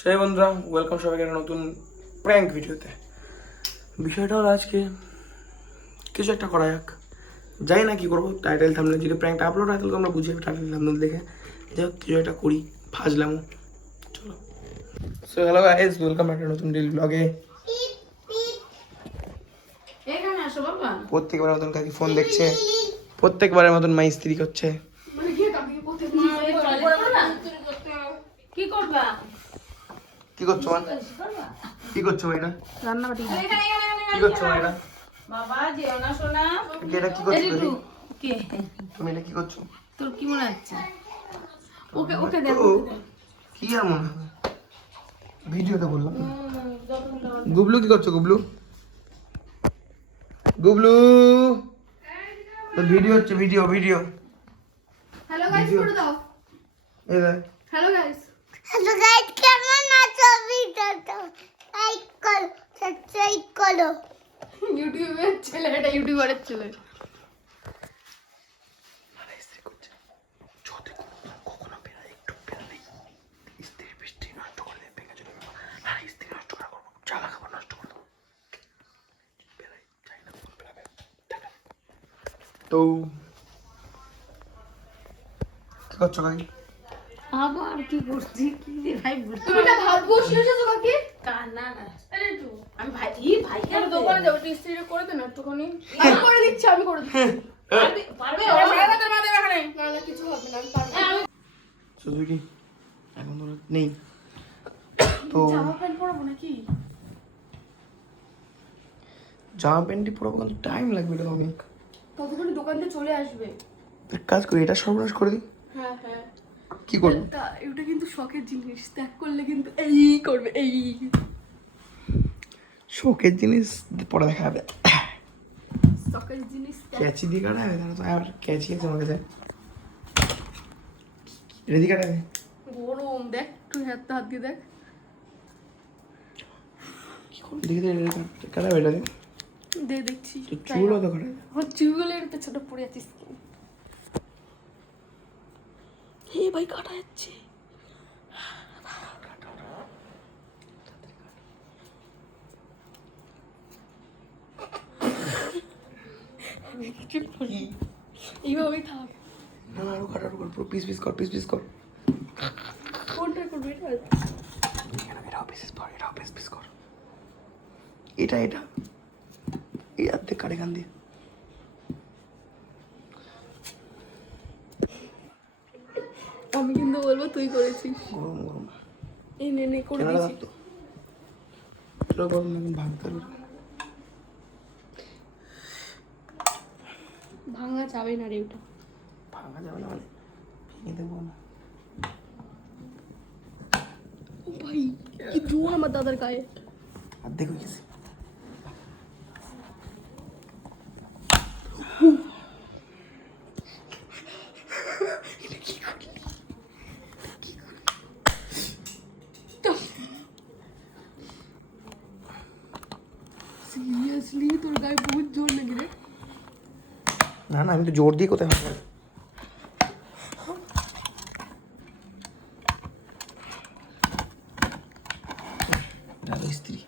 সেই বন্ধুরা ওয়েলকাম সবাইকে একটা নতুন প্র্যাঙ্ক ভিডিওতে বিষয়টা হলো আজকে কিছু একটা করা যাক। যাই না কি করব টাইটেল থামলে যদি প্র্যাঙ্কটা আপলোড হয় তাহলে তোমরা বুঝে টাইটেল থামলে দেখে যাই হোক কিছু একটা করি ফাজলাম। চলো। সো হ্যালো গাইস ওয়েলকাম একটা নতুন ডিল ব্লগে প্রত্যেকবারের মতন কাকি ফোন দেখছে। প্রত্যেকবারের মতন মাই স্ত্রী করছে কি করবা কি করছ মা? কি করছ মা এটা রান্না বাটি কি করছ মা এটা বাবা যেও না সোনা। এটা কি করছ? তুমি? কে? তুমি এটা কি করছ? তোর কি মনে হচ্ছে? ওকে ওকে দেখ কি আর মনে হবে? ভিডিওতে বললাম। গুবলু কি করছ গুবলু? গুবলু! ভিডিও হচ্ছে ভিডিও ভিডিও। হ্যালো গাইস করে দাও। এই দেখ। হ্যালো গাইস হ্যালো গাইস কেমন আছো ভিডিওটা? লাইক করো সাবস্ক্রাইব করো। ইউটিউবের ছেলে এটা ইউটিউবারের ছেলে। তো কি করছ ভাই আবার কি করছি? কি রে ভাই বুঝতে তুমি এটা ভাত বসিয়ে এসেছ কাকি কান্না না। আরে একটু। আমি ভাই ই ভাই আরে দোকানে যাব? একটু স্ত্রীটা করে দে না একটুখানি আমি করে দিচ্ছি আমি করে দিচ্ছি। পারবে? পারবে? ওরা সাড়ে সাতের মা দেবে এখানে। না না কিছু হবে না আমি পারব। সুজুকি এখন তো নেই। তো জামা প্যান্ট পরবো নাকি? জামা প্যান্টটি পরবো কিন্তু টাইম লাগবে এটা আমি ততক্ষণে দোকানটা চলে আসবে। এক কাজ করি এটা সর্বনাশ করে দিই। হ্যাঁ হ্যাঁ। কি করব? এটা কিন্তু শখের জিনিস। ত্যাগ করলে কিন্তু এই করবে এই। শোকের জিনিস পরে দেখা যাবে শখের জিনিস ত্যাগ ক্যাচি দিয়ে কাটা হবে? তাহলে তো আর ক্যাচি আছে আমার কাছে। রেডি কাটা হবে? গরম দেখ হাত হাত দিয়ে দেখ। কি করব দেখে দেখে কাটা হবে? এটা দিয়ে? দে দেখছি চুলও তো কাটা আমার চুলের পেছনে পড়ে আছিস ভাই কাটা যাচ্ছে এইভাবেই থাক। না আরও কাটা আরও কাটা পুরো পিস পিস কর পিস পিস কর। কোনটা করবি এটা? পিস পিস কর এটাও পিস পিস কর। এটা এটা। এই অর্ধেক কাটে কান দিয়ে। আমি কিন্তু বলব তুই করেছিস। গরম গরম। এই নে নে করে রাখতো এটা গরম না ভাঙতে ভাঙা যাবে না রে ওটা। ভাঙা যাবে না মানে ভেঙে দেবো না। ভাই কি জোর আমার দাদার গায়ে। অর্ধেক হয়ে গেছে। সিরিয়াসলি তোর গায়ে বহুত জোর লেগে রে না না আমি তো জোর দিয়ে কোথায় স্ত্রী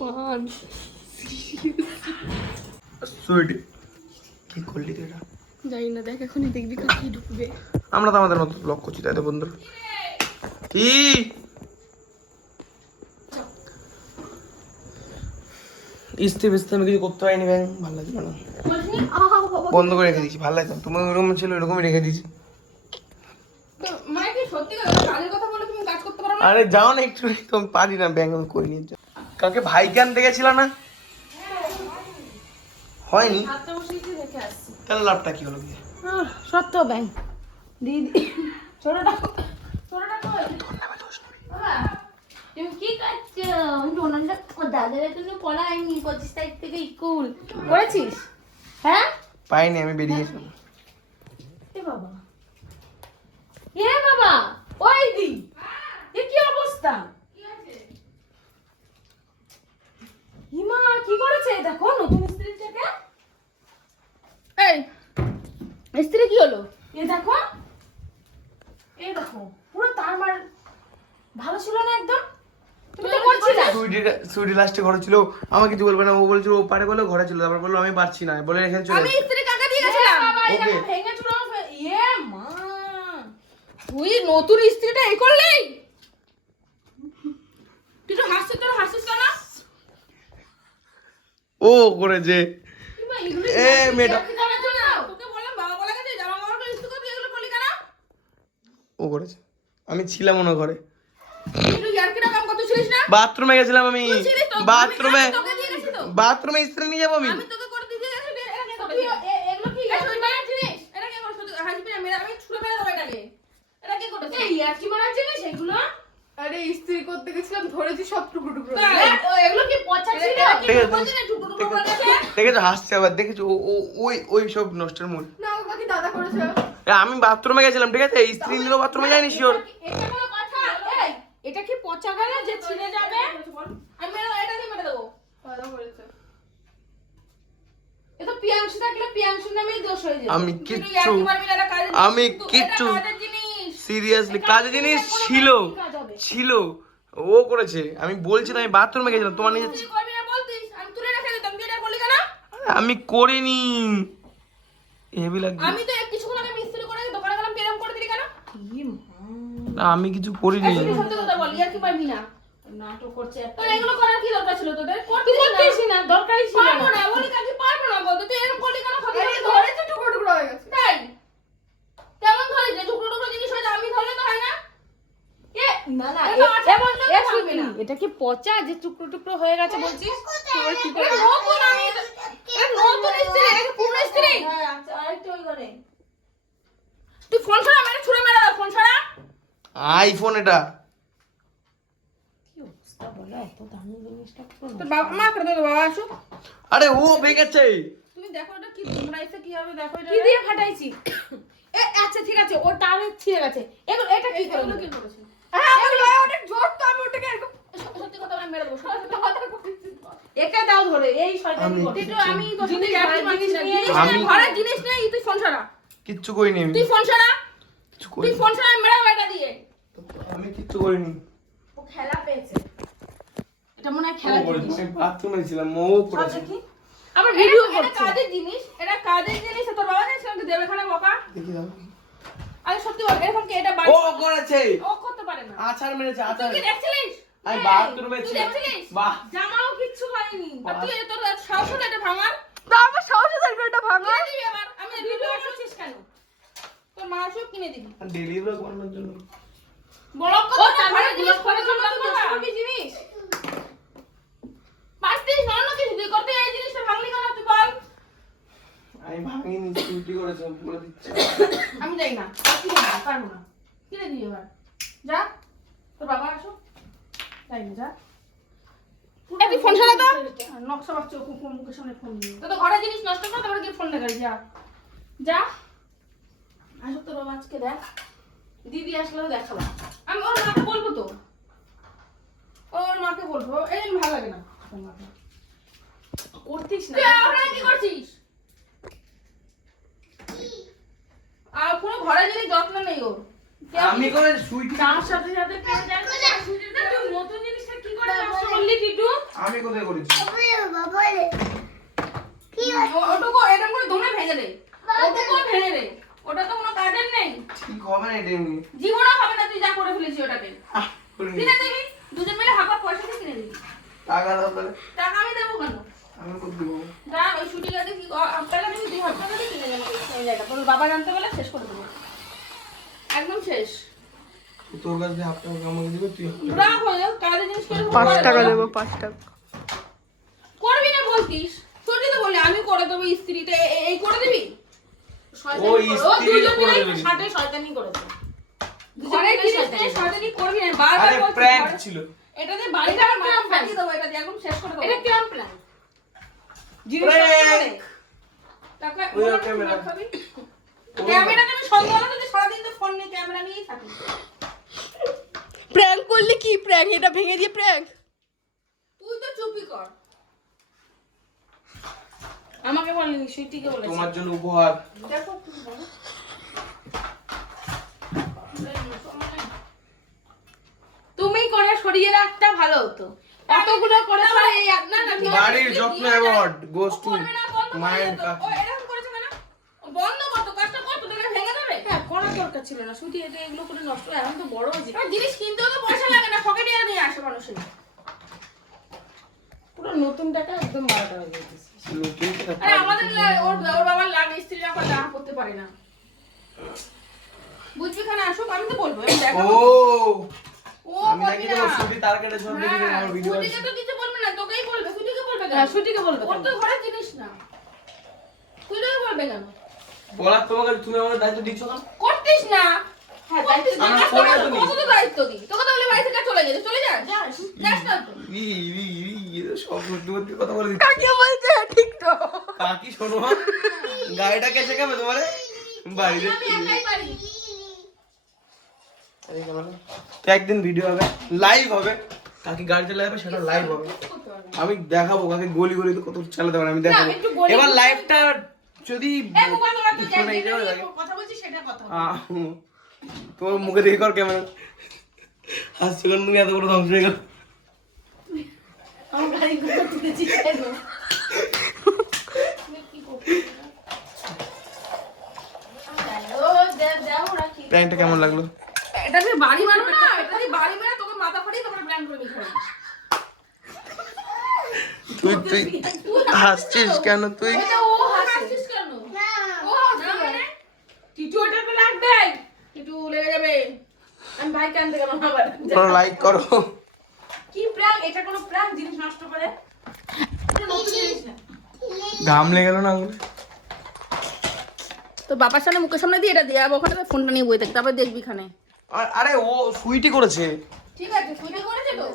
পান সুইট কি করলি তুই এটা জানি না দেখ এখনই দেখবি কাকি ঢুকবে আমরা তো আমাদের মতো ব্লগ করছি তাই তো বন্ধুরা? কি? ইস্তে বিস্তে আমি কিছু করতে পারিনি ব্যাং। ভালো লাগছিল না। বন্ধ করে রেখে দিয়েছি ভালো লাগছে না। তোমার ওরকম ছিল ওরকমই রেখে দিয়েছি। তুমি আরে যাও না একটু তো আমি পারি না ব্যাং আমি করে নিয়ে কালকে ভাইকে আনতে গেছিল না? হয়নি? তাহলে লাভটা কি হলো কি সত্য ব্যাং। দিদি ছোটটা ছোটটা তুমি কি করছ? আমি টোনানটা দাদারা তুমি পড়ায়নি পঁচিশ তারিখ থেকে স্কুল করেছিস হ্যাঁ? পাইনি আমি বেরিয়ে এ বাবা। এ বাবা ওই দি। এ কি অবস্থা? হিমা কি করেছে? দেখো নতুন স্ত্রী থেকে। এই স্ত্রী কি হলো? এ দেখো। এ দেখো পুরো তার মার ভালো ছিল না একদম? সুইটি লাস্টে ঘরে ছিল আমাকে কিছু বলবে না ও বলছিল ও পারে বলে ঘরে ছিল তারপর বলল আমি পারছি না বলে রেখে চলে আমি স্ত্রী কাকা দিয়ে গেছিলাম ওকে। ভেঙে চুরো ইয়ে মা। তুই নতুন স্ত্রীটা এই করলি? তুই তো হাসছিস তোর হাসছিস কেন? ও করেছে। এ মেয়েটা ও করেছে। আমি ছিলাম ওনা ঘরে। বাথরুমে গেছিলাম আমি? বাথরুমে আমি তোকে দিয়ে গেছি তো। বাথরুমে ইস্ত্রি নিয়ে যাব আমি। আরে স্ত্রী করতে গেছিলাম ধরেছি সব টুকরো টুকরো। এগুলো কি পচা ছিল? দেখেছ হাসছে আবার। দেখেছ ওই ওই সব নষ্টের মূল। না বাকি দাদা করেছে। আমি বাথরুমে গেছিলাম ঠিক আছে? স্ত্রী নিলেও বাথরুমে যায়নি শিওর এটা কোনো কথা এই এটা কি পচা গেল যে ছিঁড়ে যাবে আমি মেরে এটা দিয়ে মেরে দেবো দাদা করেছে এ তো পিয়াংশু থাকলে পিয়াংশু নামেই দোষ হয়ে যাবে আমি কিচ্ছু আমি কিচ্ছু সিরিয়াসলি কাজের জিনিস ছিল। ছিল। ও করেছে। আমি বলছি না আমি বাথরুমে গেছিলাম। তোমার নিজে আমি করিনি। হেভি লাগছে। আমি তো কিছুক্ষণ আগে মিস্ত্রি করে দোকানে গেলাম পেরাম করে দিলি কেন? না আমি কিছু করিনি। সত্যি কথা বল ইয়ার্কি মারবি না? নাটক করছে একটা। তোর এগুলো করার কি দরকার ছিল তোদের? তুই করতিস না দরকারই ছিল পারব না। না বলি কাজে পারব না বলতে। তুই এরকম করলি কেন সত্যি কথা ধরেছে টুকরো টুকরো হয়ে গেছে তাই কেমন ধরেছে টুকরো টুকরো জিনিস হয়েছে আমি ধরলে তো হয় না এ না না এটা এ- আঠা এমন- বললে এ তো শুনবি হবে না। এটা কি পচা যে টুকরো টুকরো হয়ে গেছে বলছিস? কি করে? নতুন আমি নতুন স্ত্রী এটা পুরনো স্ত্রী। হ্যাঁ আচ্ছা আরেকটু ওই করে তুই ফোন ছাড়া মেরে ছুড়ে মেরে দাও ফোন ছাড়া? আইফোন এটা। কি অবস্থা বলো এত দামি জিনিসটা পুরো তোর বাবা মা করে তোর বাবা আসুক আরে ও ভেঙেছে। তুমি দেখো এটা কি তোমরা এসে কি হবে দেখো এটা? কি দিয়ে ফাটাইছি? এ আচ্ছা ঠিক আছে ও তারে ছিঁড়ে গেছে। এগুলো এটা কি করে এগুলো কি করেছে? হ্যাঁ ওটা জোর তো আমি ওটাকে এরকম সত্যি কথা মেরে দেবো একে দাও ধরে এই শয়তানি আমি জিনিস। নিয়ে ঘরের জিনিস নেই তুই ফোন ছাড়া। কিচ্ছু করিনি তুই ফোন তুই মেরে এটা দিয়ে। আমি কিচ্ছু করিনি। ও খেলা পেয়েছে। এটা মনে হয় খেলা করেছে জিনিস। আমি বাথরুমে ছিলাম করেছে। আবার ভিডিও করছে কাজের জিনিস এটা কাজের জিনিস তোর বাবা জানিস না দেবে এখানে বকা। দেখি দাও। আরে সত্যি বল এরকম কি এটা বাড়ি ও করেছে। ও করতে পারে না। আচার মেরেছে তুই আচার। কি দেখছিলিস? আমি এই, বাথরুমে ছিলাম বাহ। জামাও কিচ্ছু হয়নি। আর তুই তোর সাহস এটা ভাঙার? তারপর সাহসে থাকবে এটা ভাঙা কিনে দিবি আমি ভিডিও ভিডিও করছিস কেন? তোর মা আসুক কিনে দিবি। ডেলি ব্লগ বানানোর জন্য। ব্লক ও করতে তারপরে জিনিস ব্লগ করার জন্য তো করবা। জিনিস। পারতিস না অন্য কিছু? তুই করতে এই জিনিসটা ভাঙলি কেন তুই বল। আমি ভাঙিনি চুটি করেছে বলে দিচ্ছি। আমি যাই না কিনে দিবি, পারব না। কিনে দিবি এবার। যা তোর বাবা আসুক। না যা তুই ফোন তো। নকশা বাচ্চা ফোন মুখের সামনে ফোন নিয়ে। তো ঘরের জিনিস নষ্ট কর তারপরে গিয়ে ফোন যা। যা। আসুক তোর বাবা আজকে দেখ। দিদি আসলেও দেখাবো। আমি ওর মাকে বলব তো। ওর মাকে বলব। এই ভালো লাগে না করতিস না। তুই কি করছিস? আর পুরো ঘরে যদি যত্ন নেই ওর। আমি করে সুইটি তার সাথে সাথে পেয়ে যায় না, তুই নতুন জিনিসটা কি করে নষ্ট করলি টিটু? আমি কোথায় করেছি? বাবা কি ওটুকু এরকম করে ধরে ভেঙে দে। ওটুকু ভেঙে দে। ওটা তো কোনো কাজের নেই। ঠিক হবে না এটা এমনি। জীবনও হবে না তুই যা করে ফেলেছিস ওটাকে। কিনে দিবি? দুজন মিলে হাফ হাফ পয়সা দিয়ে কিনে দিবি। টাকা দাও তাহলে। টাকা আমি দেবো কেন? আমি করে দেবো? যা ওই ছুটি গাড়ি কি টাকা দিবি তুই হাফ টাকা দিয়ে কিনে দেবো? বাবা জানতে পারলে শেষ করে দেবো। একদম শেষ। তোর কাছ দিয়ে হাফ টাকা আমাকে দিবে তুই হাফ হয়ে কাজের জিনিস করে পাঁচ টাকা দেবো পাঁচ টাকা। করবি না বলতিস? সত্যি তো বলি আমি করে দেবো স্ত্রীতে এ- এ- এই করে দিবি? শয়তানি ওই করে- ও স্ত্রী দুজন মিলে সাথে শয়তানি করেছে দুজন ঘরের মিলে শয়তানি নিয়ে করেছে। শয়তানি করবি না বারবার আরে প্র্যাঙ্ক ছিল। এটা দিয়ে বাড়িটা এটা মাথা ফাটিয়ে দেবো এটা দিয়ে একদম শেষ করে দেবো। এটা কেমন প্ল্যান জিনিস টাকা ওই ক্যামেরা। টাকা খাবি? ক্যামেরা তুমি সন্ধ্যা হলে সারাদিন তো ফোন নিয়ে ক্যামেরা নিয়েই থাকি প্র্যাঙ্ক করলে কি প্র্যাঙ্ক এটা ভেঙে দিয়ে প্র্যাঙ্ক তুই তো চুপি কর আমাকে বলেনি সুইটিকে বলেছে তোমার জন্য উপহার দেখো তুমি। तुम সরিয়ে রাখতে ভালো হতো এতগুলো করে এই না না বাড়ির যত্ন অ্যাওয়ার্ড গোস টু না, করে। কাছে ও এরকম করেছে কেন? ও বন্ধ করতো, কাজটা করতো, তোকে ভেঙে দেবে। হ্যাঁ করার দরকার ছিল না। শুধু এটা এগুলো করে নষ্ট হয়। এখন তো বড় হয়েছে আর জিনিস কিনতেও তো পয়সা লাগে না, পকেটে এনে নিয়ে আসে মানুষের। পুরো নতুন টাকা একদম বারোটা হয়ে গেছে। আরে আমাদের ওর ওর বাবার লাগে স্ত্রীরা আবার জামা পরতে পারে না। বুঝবি খানে আসুক আমি তো বলব আমি ও! ও আমি নাকি না। তার কেটে সব দেখি হ্যাঁ, আমার ভিডিও সুটিকে তো কিছু বলবে না তোকেই বলবে। সুটিকে বলবে কেন? হ্যাঁ শুটিকে বলবে ওর? তো ঘরের জিনিস না। তুই বলবে কেন? বলার তোমাকে তুমি আমার দায়িত্ব দিচ্ছ না করতিস না? হ্যাঁ গাড়িটা কে শেখাবে তোমারে? বাড়িতে। একদিন ভিডিও হবে লাইভ হবে। কাকি গাড়ি চালাবে সেটা লাইভ হবে। আমি দেখাবো কাকে গলি গলি তো কত চালাতে পারে আমি দেখাবো। এবার লাইভটা যদি বলছি সেটা কথা তোমার মুখে দেখে কর কেমন হাসছি কারণ তুমি এত বড় ধ্বংস হয়ে গেল। কেন? প্র্যাঙ্কটা কেমন লাগল? এটা যে বাড়ি মারো না এটা যে বাড়ি মারা তোকে মাথা ফাটিয়ে তারপরে প্ল্যান করে তুই তুই হাসছিস কেন তুই ওই যে ও হাসছিস কেন ও হাসছে মানে টিটু ওটা তো লাগবে টিটু লেগে যাবে আমি ভাই কান থেকে আমার আবার লাইক করো। কি প্র্যাঙ্ক এটা কোনো প্র্যাঙ্ক জিনিস নষ্ট করে। ঘাম লেগে গেল না আঙুলে? তো বাবার সামনে মুখের সামনে দিয়ে এটা দিয়ে যাব ওখানে ফোনটা নিয়ে বই থাকি তারপর দেখবি খানে আর- আরে ও সুইটি করেছে। ঠিক আছে সুইটা করেছে তো?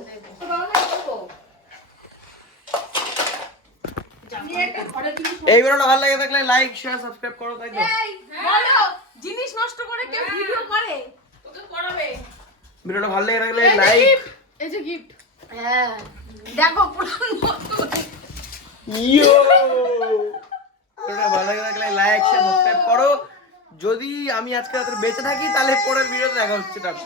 ভালো লাগে থাকলে লাইক শেয়ার সাবস্ক্রাইব করো তাই তো? জিনিস নষ্ট করে কেউ ভিডিও করে? তোকে করাবে। ভিডিওটা ভালো লেগে থাকলে লাইক এই যে গিফট হ্যাঁ দেখো পুরো ইয়ো ভিডিওটা ভালো লাগে থাকলে লাইক শেয়ার সাবস্ক্রাইব করো। যদি আমি আজকে রাতে বেঁচে থাকি তাহলে পরের ভিডিওতে দেখা হচ্ছে টাটা।